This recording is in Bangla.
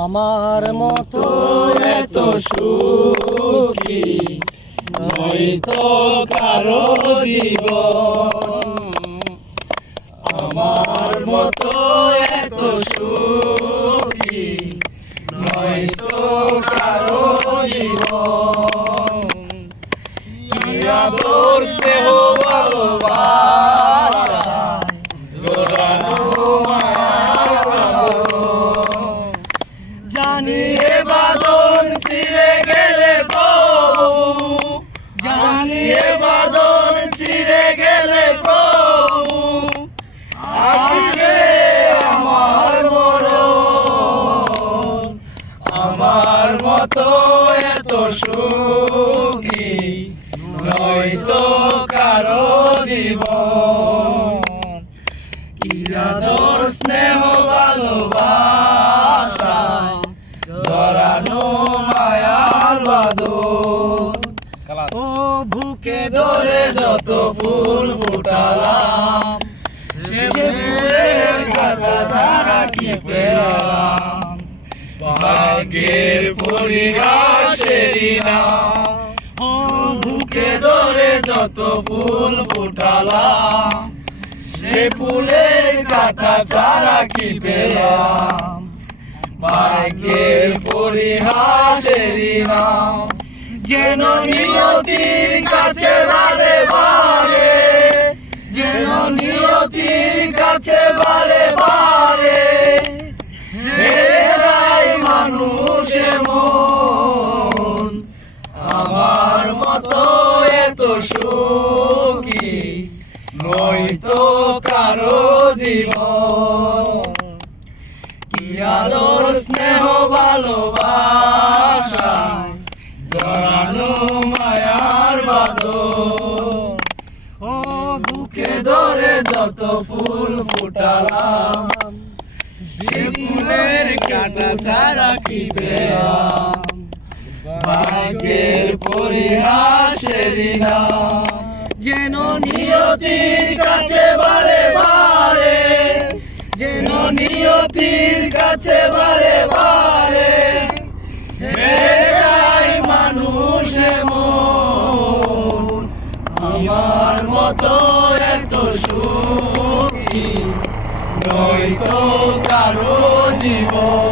আমার মতো এত সুখী নয়তো কারো জীবন, আমার মতো এত সুখী নয়তো কারো জীবন। কি আদর স্নেহ ভালোবাসা জোড়ানো জানিয়ে বাঁধন ছিঁড়ে গেলে প্রভু, জানিয়ে বাঁধন ছিঁড়ে গেলে প্রভু, আসবে আমার মরণ। আমার মতো এত সুখী নয়তো কারো জীবন। কি আদর স্নেহ ভালোবাসা জড়ানো মায়ার বাঁধন। ও বুকে ধরে যত ফুল ফুটালাম, সে ফুলের কাটা ছাড়া কি পেলাম। ভাগ্যের পরিহাসেরই নাম। ও বুকে ধরে যত ফুল ফুটালাম, সে ফুলের কাটা ছাড়া কি পেলাম। ভাগ্যের পরিহাসেরই নাম। যেন নিয়তির কাছে বারে বারে, যেন নিয়তির কাছে বারে বারে হেরে যায় মানুষে মন। আমার মতো এত সুখী নয়তো কারো জীবন। কি আদর স্নেহ ভালোবাসা জড়ানো মায়ার বাঁধন। ও বুকে ধরে যত ফুল ফুটালাম, সে ফুলের কাটা ছাড়া কি পেলাম। ভাগ্যের পরিহাসেরই নাম। যেন নিয়তির কাছে বারে বারে, যেন নিয়তির কাছে বারে বারে হেরে যায় মানুষে মন। আমার মতো এত সুখী নয়তো কারো জীবন।